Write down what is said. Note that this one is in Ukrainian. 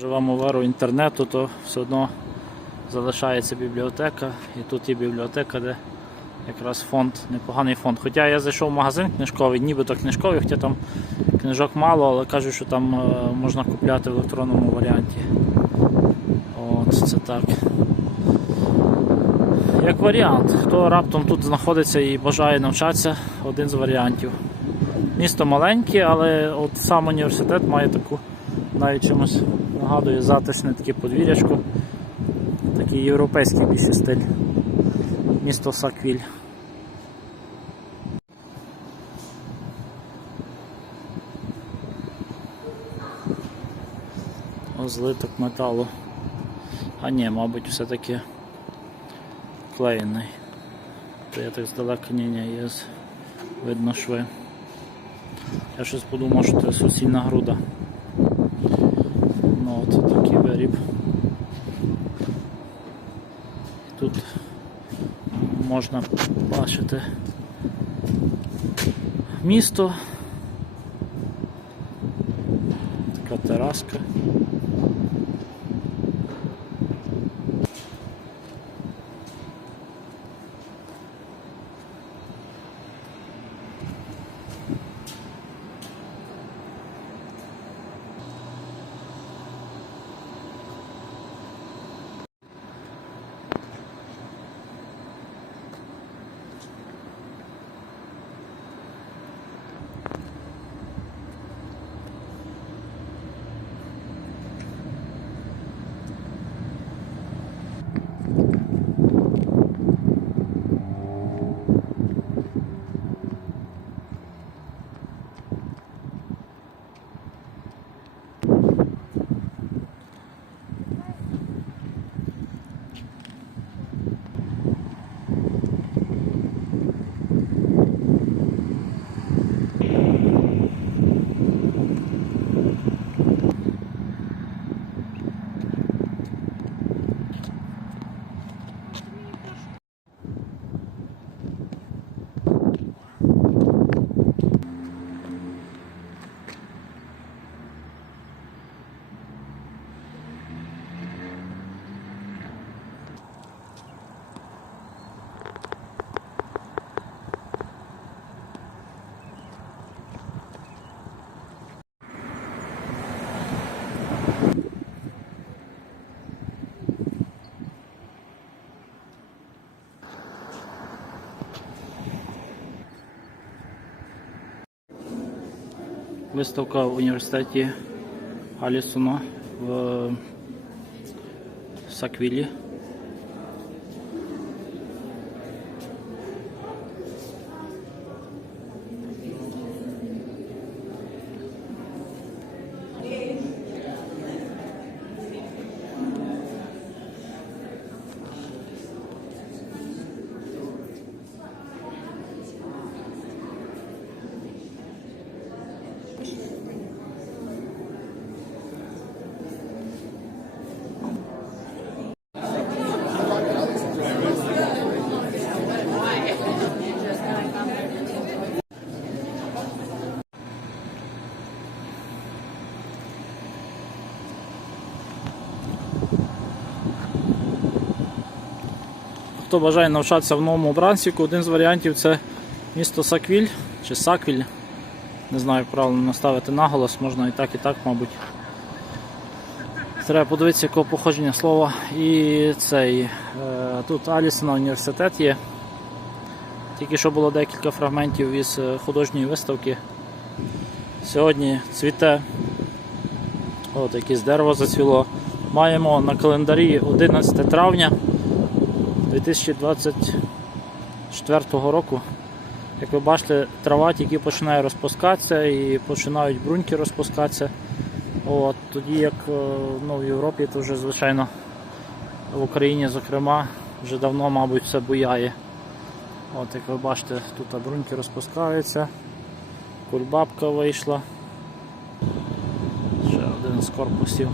Живемо в еру інтернету, то все одно залишається бібліотека. І тут є бібліотека, де якраз фонд, непоганий фонд. Хоча я зайшов в магазин книжковий, нібито книжковий, хоча там книжок мало, але кажуть, що там е, можна купляти в електронному варіанті. От це так. Як варіант, хто раптом тут знаходиться і бажає навчатися, один з варіантів. Місто маленьке, але от сам університет має таку навіть чимось нагадує затишне таке подвір'ячко. Такий європейський більше стиль. Місто Саквіль. Злиток металу. А ні, мабуть, все-таки клеєний. То я так здалека ні, ні, є видно шви. Я щось подумав, що це суцільна груда. Виріб. Тут можна бачити місто. Така тераска. Виставка в університеті Алісона в Саквілі. Хто бажає навчатися в новому Брансвіку, один з варіантів це місто Саквіль чи Саквіль. Не знаю, як правильно наставити наголос, можна і так, і так, мабуть. Треба подивитися, якого походження слова. І цей, е, тут Алісона університет є. Тільки що було декілька фрагментів із е, художньої виставки. Сьогодні цвіте. От якесь дерево зацвіло. Маємо на календарі 11 травня 2024 року. Як ви бачите, трава тільки починає розпускатися і починають бруньки розпускатися. От, тоді як е, ну, в Європі, то вже звичайно в Україні, зокрема, вже давно, мабуть, все буяє. От, як ви бачите, тут бруньки розпускаються, кульбабка вийшла. Ще один з корпусів.